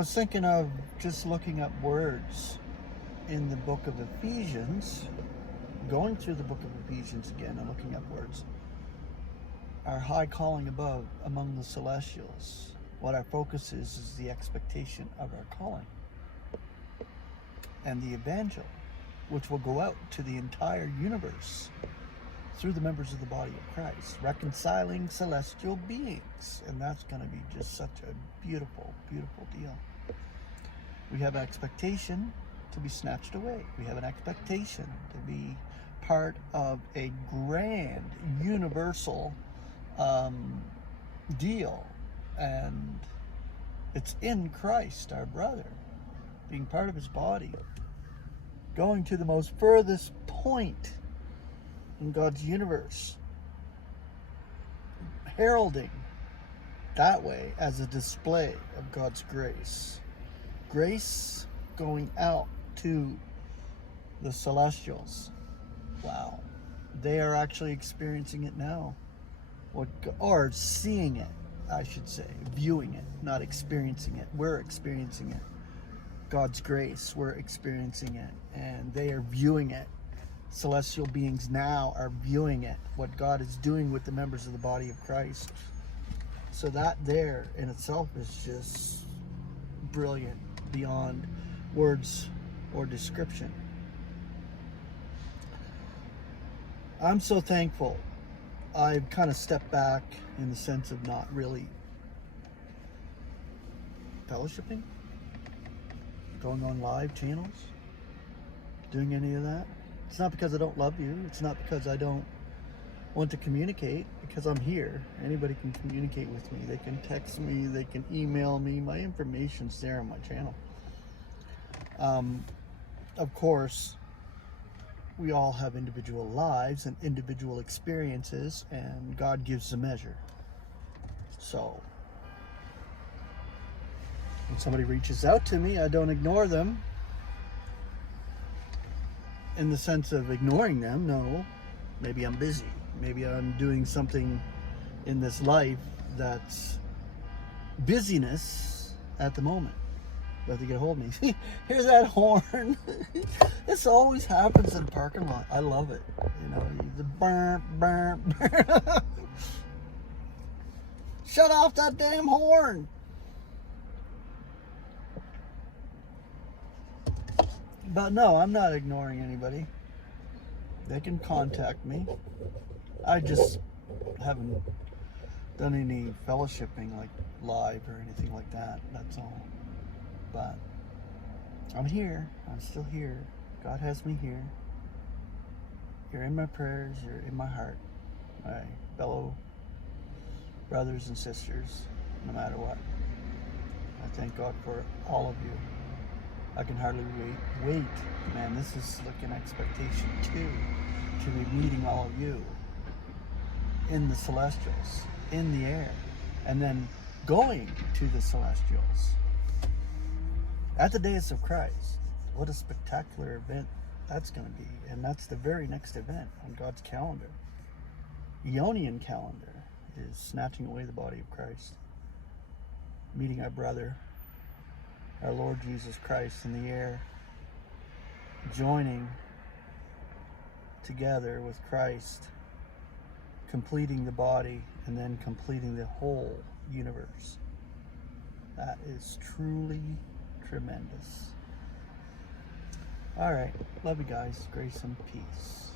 was thinking of just looking up words in the book of Ephesians, going through the book of Ephesians again and looking up words. Our high calling above among the celestials. What our focus is the expectation of our calling. And the evangel, which will go out to the entire universe through the members of the body of Christ, reconciling celestial beings. And that's going to be just such a beautiful, beautiful deal. We have an expectation to be snatched away. We have an expectation to be part of a grand, universal deal. And it's in Christ, our brother, being part of his body, going to the most furthest point in God's universe, heralding that way as a display of God's grace. Grace going out to the celestials. Wow. They are actually experiencing it now. Or seeing it, I should say. Viewing it, not experiencing it. We're experiencing it. God's grace, we're experiencing it. And they are viewing it. Celestial beings now are viewing it, what God is doing with the members of the body of Christ. So that there in itself is just brilliant, beyond words or description. I'm so thankful. I've kind of stepped back in the sense of not really fellowshipping, going on live channels, doing any of that. It's not because I don't love you. It's not because I don't want to communicate, because I'm here. Anybody can communicate with me. They can text me. They can email me. My information's there on my channel. Of course, we all have individual lives and individual experiences, and God gives the measure. So, when somebody reaches out to me, I don't ignore them. In the sense of ignoring them, no. Maybe I'm busy. Maybe I'm doing something in this life that's busyness at the moment. You have to get a hold of me. Hear that horn? This always happens in the parking lot. I love it. You know, the burn, burn, burn. Shut off that damn horn. But no, I'm not ignoring anybody. They can contact me. I just haven't done any fellowshipping like live or anything like that. That's all. But I'm here. I'm still here. God has me here. You're in my prayers. You're in my heart. My fellow brothers and sisters, no matter what. I thank God for all of you. I can hardly wait. Man, this is like an expectation too, to be meeting all of you in the celestials, in the air, and then going to the celestials at the days of Christ. What a spectacular event that's going to be. And that's the very next event on God's calendar. Ionian calendar is snatching away the body of Christ, meeting our brother, our Lord Jesus Christ, in the air, joining together with Christ, completing the body, and then completing the whole universe. That is truly tremendous. All right, love you guys. Grace and peace.